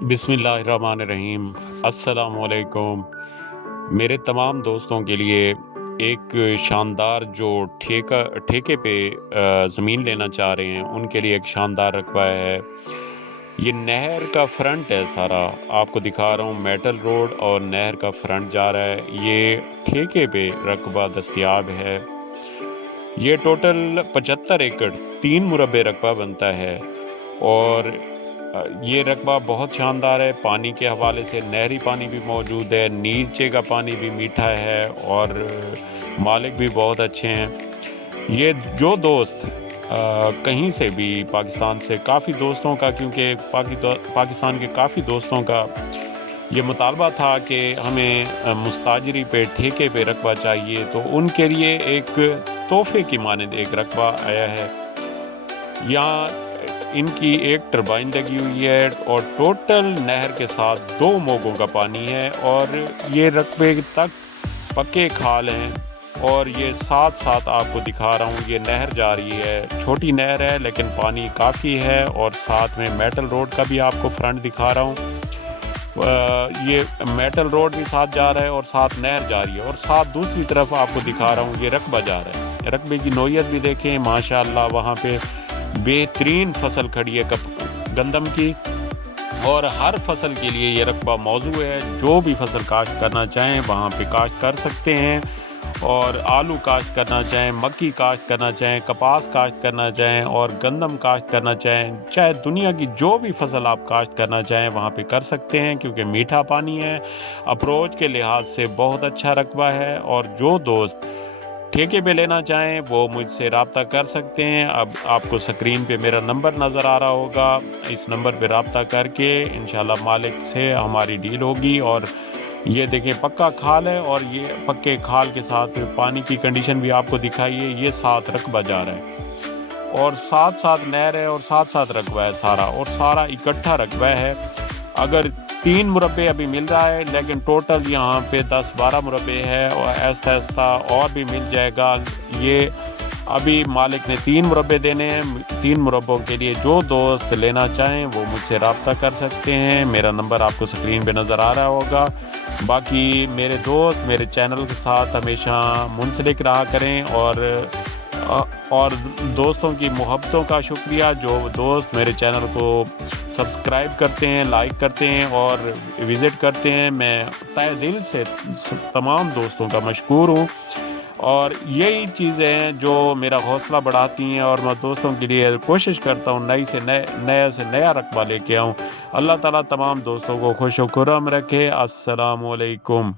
बिस्मिल्लाहिर्रहमानिर्रहीम। अस्सलाम वालेकुम। मेरे तमाम दोस्तों के लिए एक शानदार जो ठेके पे ज़मीन लेना चाह रहे हैं उनके लिए एक शानदार रकबा है। ये नहर का फ्रंट है सारा, आपको दिखा रहा हूँ। मेटल रोड और नहर का फ्रंट जा रहा है। ये ठेके पे रकबा दस्तयाब है। ये टोटल 75 एकड़ 3 मुरब्बे रकबा बनता है। और ये रकबा बहुत शानदार है। पानी के हवाले से नहरी पानी भी मौजूद है, नीचे का पानी भी मीठा है और मालिक भी बहुत अच्छे हैं। ये जो दोस्त कहीं से भी, पाकिस्तान से काफ़ी दोस्तों का, क्योंकि पाकिस्तान के काफ़ी दोस्तों का ये मुतालबा था कि हमें मुस्ताजरी पे ठेके पे रकबा चाहिए, तो उनके लिए एक तोहफे की मानद एक रकबा आया है। यहाँ इनकी एक टरबाइन लगी हुई है और टोटल नहर के साथ 2 मोगों का पानी है और ये रकबे तक पक्के खाल हैं। और ये साथ साथ आपको दिखा रहा हूँ, ये नहर जा रही है, छोटी नहर है लेकिन पानी काफ़ी है। और साथ में मेटल रोड का भी आपको फ्रंट दिखा रहा हूँ। ये मेटल रोड भी साथ जा रहा है और साथ नहर जा रही है। और साथ दूसरी तरफ आपको दिखा रहा हूँ, ये रकबा जा रहा है। रकबे की नोयत भी देखें, माशाअल्लाह वहाँ पे बेहतरीन फसल खड़ी है गंदम की। और हर फसल के लिए ये रकबा मौजू है। जो भी फसल काश्त करना चाहें वहाँ पे काश्त कर सकते हैं। और आलू काश्त करना चाहें, मक्की काश्त करना चाहें, कपास काश्त करना चाहें और गंदम काश्त करना चाहें, चाहे दुनिया की जो भी फसल आप काश्त करना चाहें वहाँ पे कर सकते हैं, क्योंकि मीठा पानी है। अप्रोच के लिहाज से बहुत अच्छा रकबा है। और जो दोस्त ठेके पे लेना चाहें वो मुझसे रब्ता कर सकते हैं। अब आपको स्क्रीन पे मेरा नंबर नज़र आ रहा होगा, इस नंबर पे रब्ता करके इंशाल्लाह मालिक से हमारी डील होगी। और ये देखें, पक्का खाल है और ये पक्के खाल के साथ पानी की कंडीशन भी आपको दिखाई है। ये साथ रकबा जा रहा है और साथ साथ नहर है और साथ साथ रकबा है सारा, और सारा इकट्ठा रकबा है। अगर 3 मुरब्बे अभी मिल रहा है, लेकिन टोटल यहाँ पे 10-12 मुरब्बे है और ऐसा ऐसा और भी मिल जाएगा। ये अभी मालिक ने 3 मुरब्बे देने हैं। 3 मुरब्बों के लिए जो दोस्त लेना चाहें वो मुझसे रब्ता कर सकते हैं। मेरा नंबर आपको स्क्रीन पे नज़र आ रहा होगा। बाकी मेरे दोस्त मेरे चैनल के साथ हमेशा मुंसलिक रहा करें। और दोस्तों की मोहब्बतों का शुक्रिया, जो दोस्त मेरे चैनल को सब्सक्राइब करते हैं, लाइक करते हैं और विज़िट करते हैं, मैं तहे दिल से तमाम दोस्तों का मशकूर हूँ। और यही चीज़ें हैं जो मेरा हौसला बढ़ाती हैं और मैं दोस्तों के लिए कोशिश करता हूँ नए से नया रकबा लेके आऊँ। अल्लाह ताला तमाम दोस्तों को खुश व खुर्रम रखे। अस्सलाम वालेकुम।